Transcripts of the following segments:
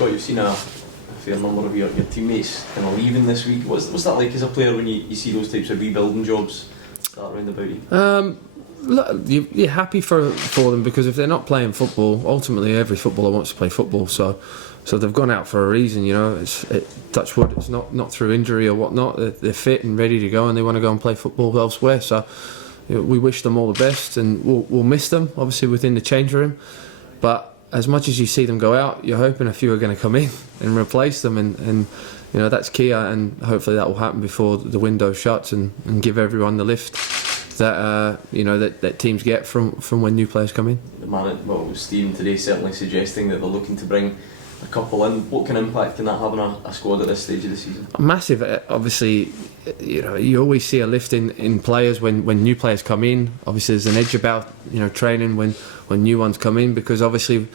Scott, you've seen a fair number of your teammates kind of leaving this week. What's that like as a player when you see those types of rebuilding jobs start around about you? Look, you're happy for them, because if they're not playing football, ultimately every footballer wants to play football. So they've gone out for a reason, you know. Touch wood, it's not through injury or whatnot. They're fit and ready to go, and they want to go and play football elsewhere. So we wish them all the best, and we'll miss them obviously within the change room. But as much as you see them go out, you're hoping a few are going to come in and replace them, and you know that's key. And hopefully that will happen before the window shuts, and give everyone the lift that that teams get from when new players come in. Stephen today certainly suggesting that they're looking to bring a couple in. What kind of impact can that have on a squad at this stage of the season? Massive. Obviously, you always see a lift in players when new players come in. Obviously, there's an edge about training when new ones come in, because obviously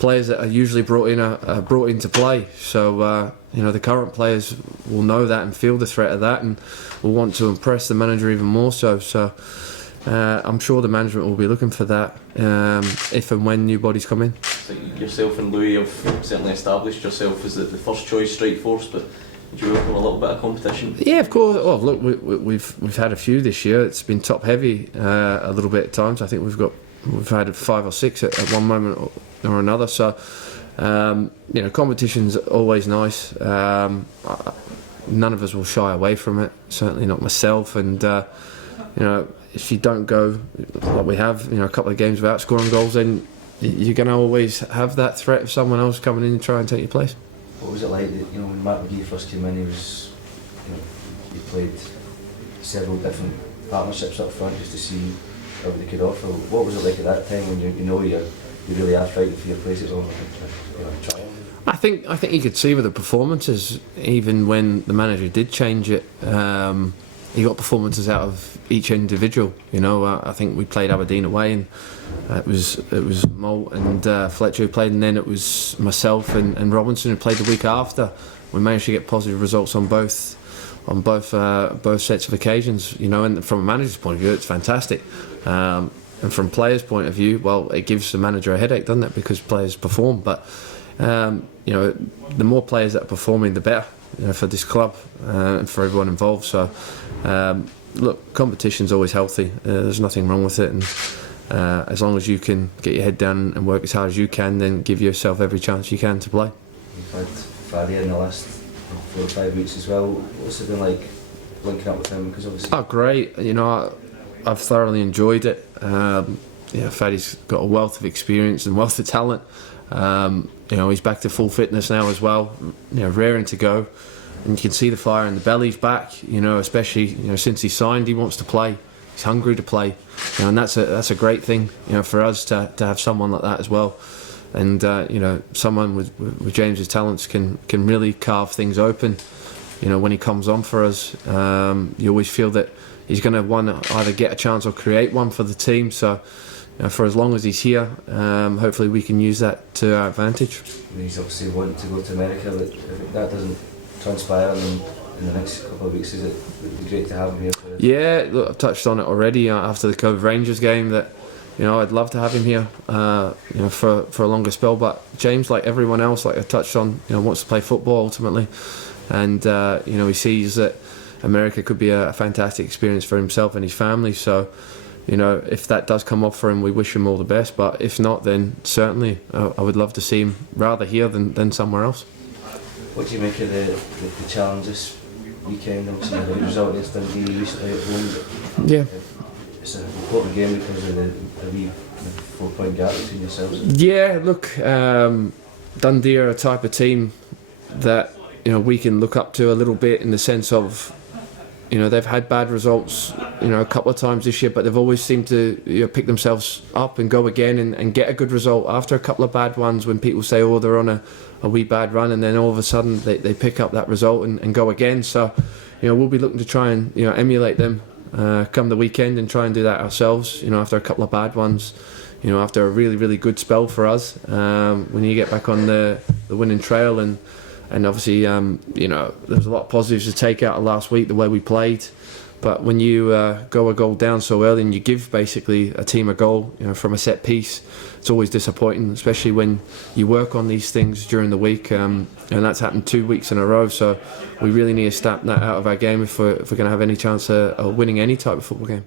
players that are usually brought in are brought in to play. So the current players will know that and feel the threat of that, and will want to impress the manager even more so. So I'm sure the management will be looking for that if and when new bodies come in. So yourself and Louis have certainly established yourself as the first choice strike force, but would you welcome a little bit of competition? Yeah, of course. Well, look, we've had a few this year. It's been top heavy a little bit at times. I think we've had 5 or 6 at one moment or another. So competition's always nice. None of us will shy away from it. Certainly not myself. And if you don't go like we have, a couple of games without scoring goals, then you're going to always have that threat of someone else coming in and trying to take your place. What was it like that, when Matt McGee first came in? He played several different partnerships up front just to see what they could offer. What was it like at that time when you really are fighting for your place? It's almost like trying. I think you could see with the performances, even when the manager did change it, he got performances out of each individual. I think we played Aberdeen away, and it was Moult and Fletcher who played, and then it was myself and Robinson who played the week after. We managed to get positive results on both sets of occasions. And from a manager's point of view, it's fantastic. And from players' point of view, well, it gives the manager a headache, doesn't it? Because players perform, but the more players that are performing, the better for this club and for everyone involved. So, look, competition's always healthy. There's nothing wrong with it, and as long as you can get your head down and work as hard as you can, then give yourself every chance you can to play. You've had Fadia in the last 4 or 5 weeks as well. What's it been like linking up with him? Because obviously, great. I've thoroughly enjoyed it. Fadi's got a wealth of experience and wealth of talent. He's back to full fitness now as well. Raring to go, and you can see the fire in the belly's back. Especially since he signed, he wants to play. He's hungry to play. And that's a great thing. For us to have someone like that as well. And someone with James's talents can really carve things open. When he comes on for us, you always feel that he's going to either get a chance or create one for the team. So for as long as he's here, hopefully we can use that to our advantage. He's obviously wanting to go to America, but if that doesn't transpire in the next couple of weeks, it would be great to have him here for us. Yeah, look, I've touched on it already after the Cove Rangers game that I'd love to have him here for a longer spell. But James, like everyone else, like I touched on, wants to play football ultimately, and he sees that America could be a fantastic experience for himself and his family. So if that does come off for him, we wish him all the best. But if not, then certainly I would love to see him rather here than somewhere else. What do you make of the challenge this weekend? Obviously, the result against Dundee recently at home. Yeah. It's an important game because of the wee 4-point gap between yourselves. Yeah, look, Dundee are a type of team that we can look up to a little bit, in the sense of they've had bad results a couple of times this year, but they've always seemed to pick themselves up and go again and get a good result after a couple of bad ones, when people say, oh, they're on a wee bad run, and then all of a sudden they pick up that result and go again. So we'll be looking to try and emulate them come the weekend, and try and do that ourselves after a couple of bad ones, after a really, really good spell for us, when you get back on the winning trail. And obviously, there's a lot of positives to take out of last week, the way we played. But when you go a goal down so early and you give basically a team a goal, from a set piece, it's always disappointing, especially when you work on these things during the week, and that's happened 2 weeks in a row. So we really need to snap that out of our game if we're going to have any chance of winning any type of football game.